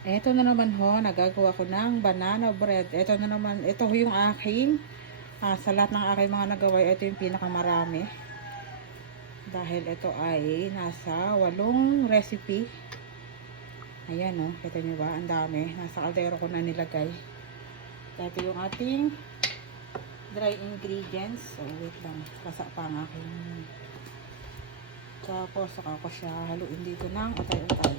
Ito na naman ho, nagagawa ko ng banana bread. Ito na naman, ito ho yung aking, ah, sa lahat ng aking mga nagawa, ito yung pinakamarami. Dahil ito ay nasa walong recipe. Ayan o, oh, kita nyo ba? Ang dami. Nasa kaldero ko na nilagay. Ito yung ating dry ingredients. So, wait lang. Kasa pa ang aking tapos, saka ko siya haluin dito ng utay-utay.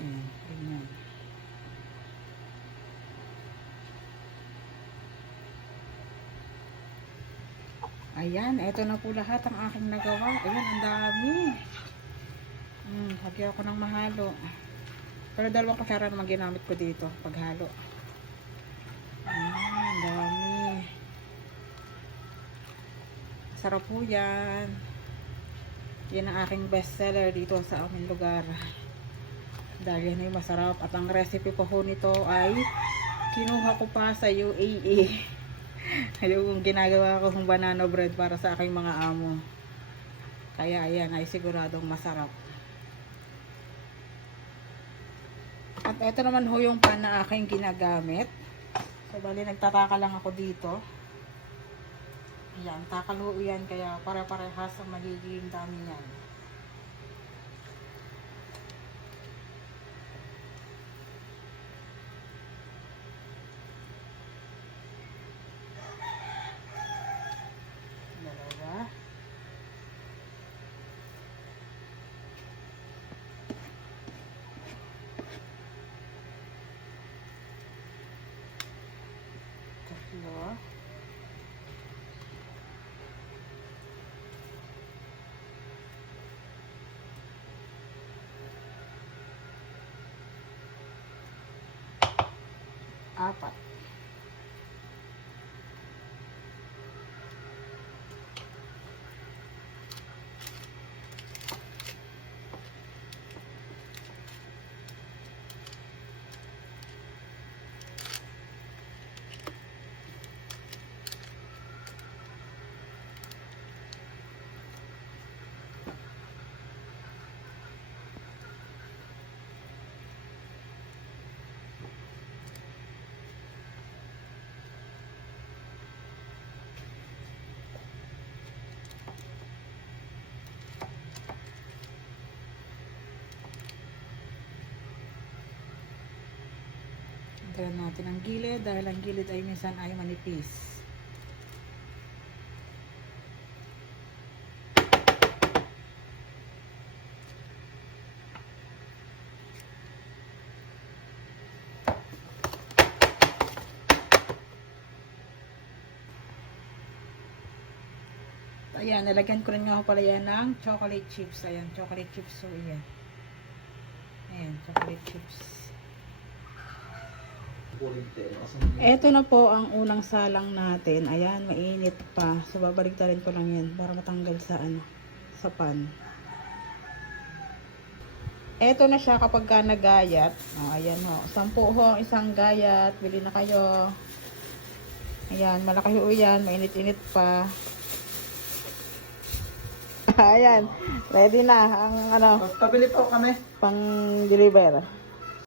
Ayan, ganyan. Ayan, eto na po lahat ang aking nagawa. Ayan, ang dami. Hmm, lagyan ako ng mahalo. Pero dalawang kutsara naman ginamit ko dito paghalo. Ayan, dami. Sarap po yan. Yan ang aking best seller dito sa aming lugar. Dahil yan ay masarap. At ang recipe po nito ay kinuha ko pa sa UAE. Yung ginagawa ko ng banana bread para sa aking mga amo. Kaya ayan ay siguradong masarap. At ito naman ho yung pan na aking ginagamit. So, bali nagtataka lang ako dito. Ayan, takal ho yan. Kaya pare-parehas ang magiging dami yan. два. А потом Tanggalan natin ang gilid dahil ang gilid ay minsan ay manipis. Ayan, nalagyan ko rin nga pala yan ng chocolate chips. Ayan, chocolate chips. So, ayan. Ayan, chocolate chips. Ito na po ang unang salang natin. Ayan, mainit pa. So, babaligtarin ko lang yan para matanggal sa ano, sa pan. Ito na siya kapag ka nagayat. O, ayan ho. Sampu ho, ang isang gayat. Bili na kayo. Ayan, malaki ho yan. Mainit-init pa. ayan, ready na ang ano, Pabili po kami. pang deliver.